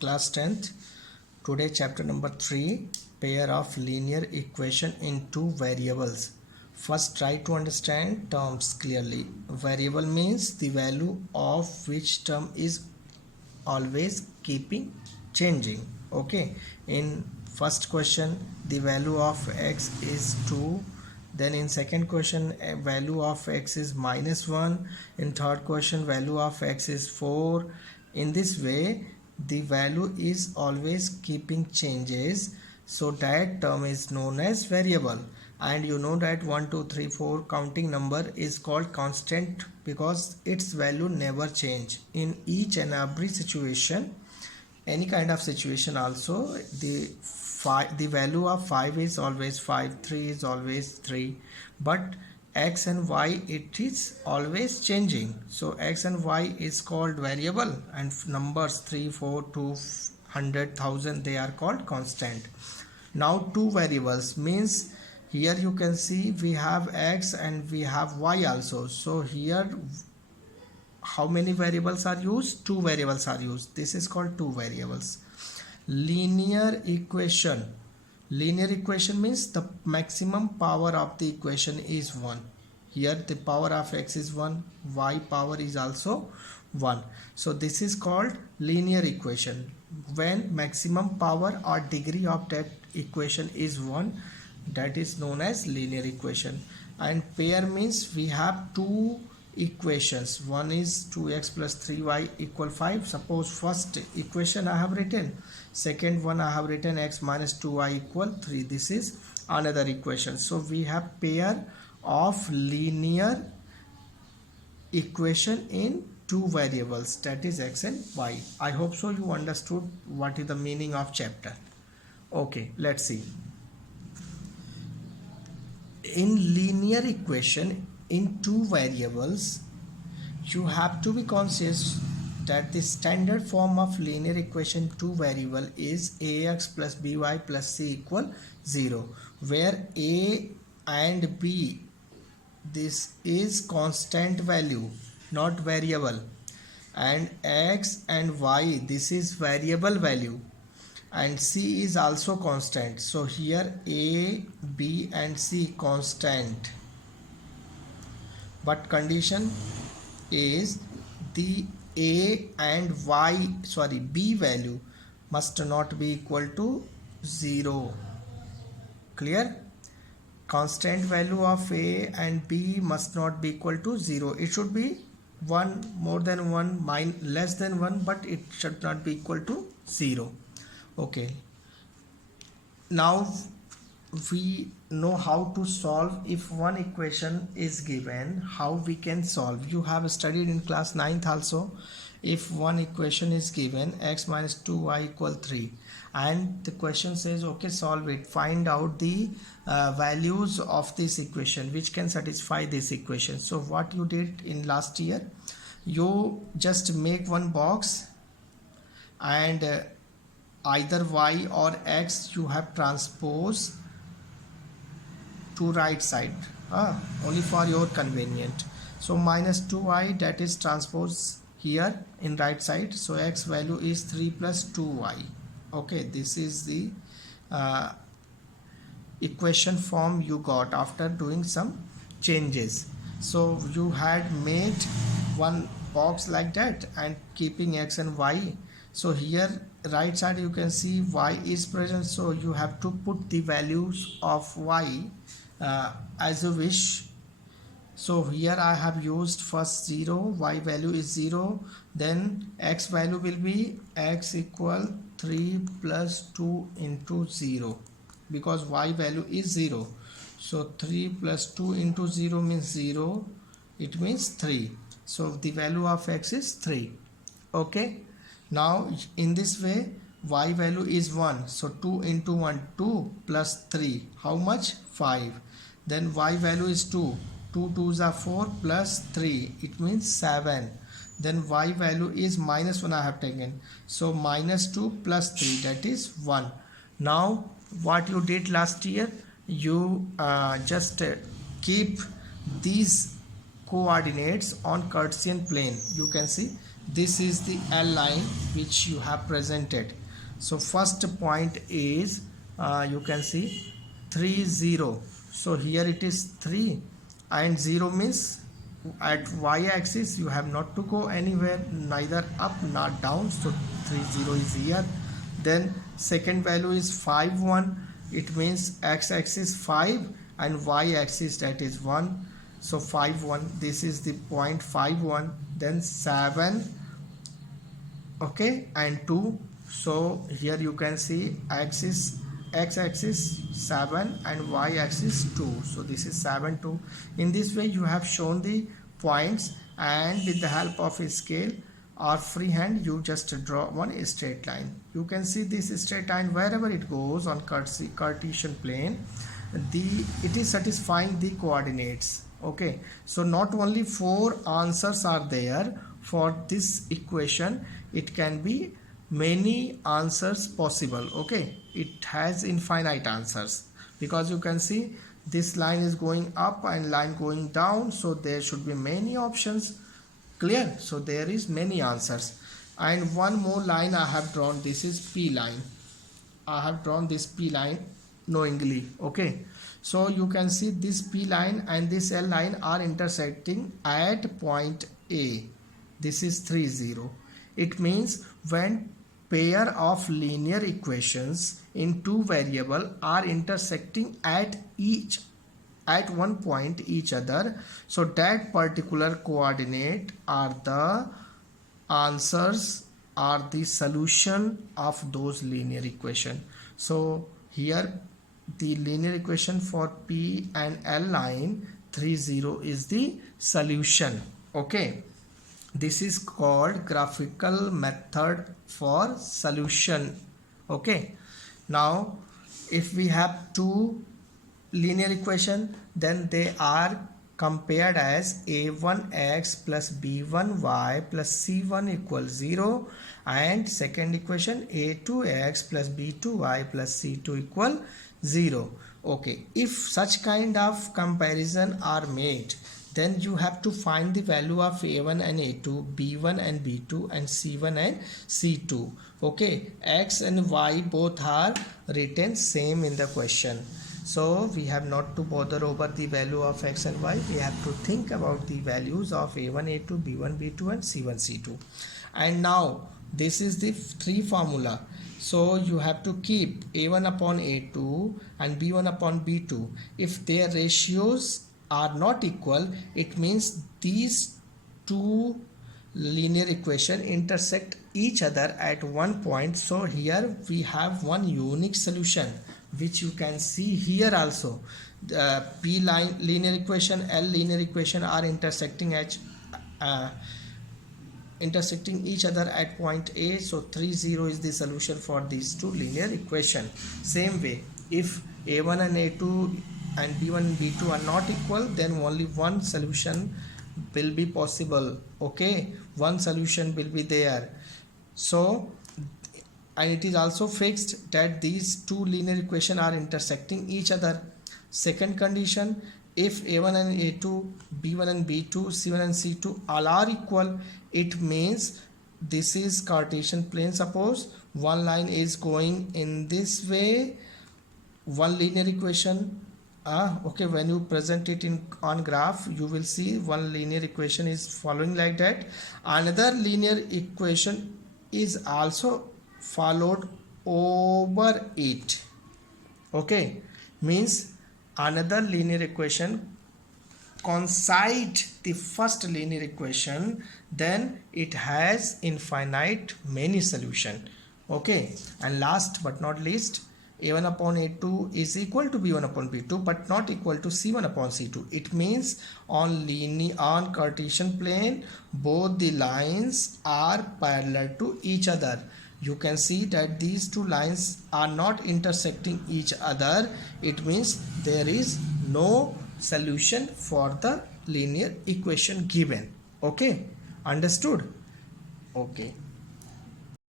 Class 10th. Today chapter number 3, pair of linear equation in two variables. First try to understand terms clearly. Variable means the value of which term is always keeping changing. Okay, in first question the value of x is 2, then in second question value of x is -1, in third question value of x is 4. In this way the value is always keeping changes, so that term is known as variable. And you know that 1 2 3 4 counting number is called constant because its value never change in each and every situation. Any kind of situation also, the value of 5 is always 5, 3 is always 3, but x and y it is always changing, so x and y is called variable, and numbers 3 4 200 1000 they are called constant. Now two variables means here you can see we have x and we have y also. So here how many variables are used? Two variables are used. This is called two variables. Linear equation. Linear equation means the maximum power of the equation is 1. Here the power of x is 1, y power is also 1. So this is called linear equation. When maximum power or degree of that equation is 1, that is known as linear equation. And pair means we have two equations. One is 2x plus 3y equal 5. Suppose first equation I have written, second one I have written x minus 2y equal 3. This is another equation. So we have pair of linear equation in two variables, that is x and y. I hope so you understood what is the meaning of chapter. Okay, let's see. In linear equation in two variables, you have to be conscious that the standard form of linear equation two variable is ax plus by plus c equal 0, where a and b this is constant value, not variable, and x and y this is variable value, and c is also constant. So here a, b and c constant, but condition is the a and b value must not be equal to 0. Clear? Constant value of a and b must not be equal to 0. It should be 1, more than 1, less than 1, but it should not be equal to 0. Okay, now we know how to solve if one equation is given. How we can solve? You have studied in class 9th also. If one equation is given, x minus 2y equal 3, and the question says okay, solve it, find out the values of this equation which can satisfy this equation. So what you did in last year, you just make one box, and either y or x you have transpose to right side, only for your convenient. So minus 2y, that is transpose here in right side, so x value is 3 plus 2y. Okay, this is the equation form you got after doing some changes. So you had made one box like that and keeping x and y. So here right side you can see y is present, so you have to put the values of y as you wish. So here I have used first 0, y value is 0, then x value will be x equal 3 plus 2 into 0, because y value is 0. So 3 plus 2 into 0 means 0, it means 3. So the value of x is 3. Okay, now in this way y value is 1, so 2 into 1, 2 plus 3, how much? 5. Then y value is 2, 2 2s are 4 plus 3, it means 7. Then y value is -1 I have taken, so -2 plus 3, that is 1. Now what you did last year, you just keep these coordinates on Cartesian plane. You can see this is the L line which you have presented. So first point is you can see 3 0. So here it is 3 and 0 means at y-axis you have not to go anywhere, neither up nor down. So 3 0 is here. Then second value is 5 1. It means x-axis 5 and y-axis that is 1. So 5 1. This is the point 5 1. Then 7. Okay, and 2. So here you can see x-axis 7 and y-axis 2. So this is 7 2. In this way you have shown the points, and with the help of a scale or freehand you just draw one straight line. You can see this straight line wherever it goes on Cartesian plane, it is satisfying the coordinates. Okay, so not only 4 answers are there for this equation, it can be many answers possible. Okay, it has infinite answers, because you can see this line is going up and line going down, so there should be many options. Clear? So there is many answers. And one more line I have drawn, this is P line. I have drawn this P line knowingly. Okay, so you can see this P line and this L line are intersecting at point A. This is 3 0. It means when pair of linear equations in two variables are intersecting at one point each other, so that particular coordinate are the answers, are the solution of those linear equation. So here the linear equation for P and L line 3 0 is the solution. Okay, this is called graphical method for solution. Okay, now if we have two linear equation, then they are compared as a1x plus b1y plus c1 equals 0, and second equation a2x plus b2y plus c2 equal 0. Okay, if such kind of comparison are made, then you have to find the value of a1 and a2, b1 and b2, and c1 and c2. Okay, x and y both are written same in the question. So we have not to bother over the value of x and y. We have to think about the values of a1, a2, b1, b2 and c1, c2. And now this is the tree formula. So you have to keep a1 upon a2 and b1 upon b2. If their ratios are not equal, it means these two linear equation intersect each other at one point. So here we have one unique solution, which you can see here also. The P line linear equation, L linear equation are intersecting each other at point A. So 3 0 is the solution for these two linear equation. Same way, if a1 and a2 and b1 and b2 are not equal, then only one solution will be possible. Okay, one solution will be there. So, and it is also fixed that these two linear equations are intersecting each other. Second condition, if a1 and a2, b1 and b2, c1 and c2 all are equal, it means this is Cartesian plane. Suppose one line is going in this way, one linear equation. Okay, when you present it on graph, you will see one linear equation is following like that. Another linear equation is also followed over it. Okay, means another linear equation coincide the first linear equation, then it has infinite many solution. Okay, and last but not least, a1 upon a2 is equal to b1 upon b2 but not equal to c1 upon c2. It means on Cartesian plane both the lines are parallel to each other. You can see that these two lines are not intersecting each other. It means there is no solution for the linear equation given. Okay, understood? Okay,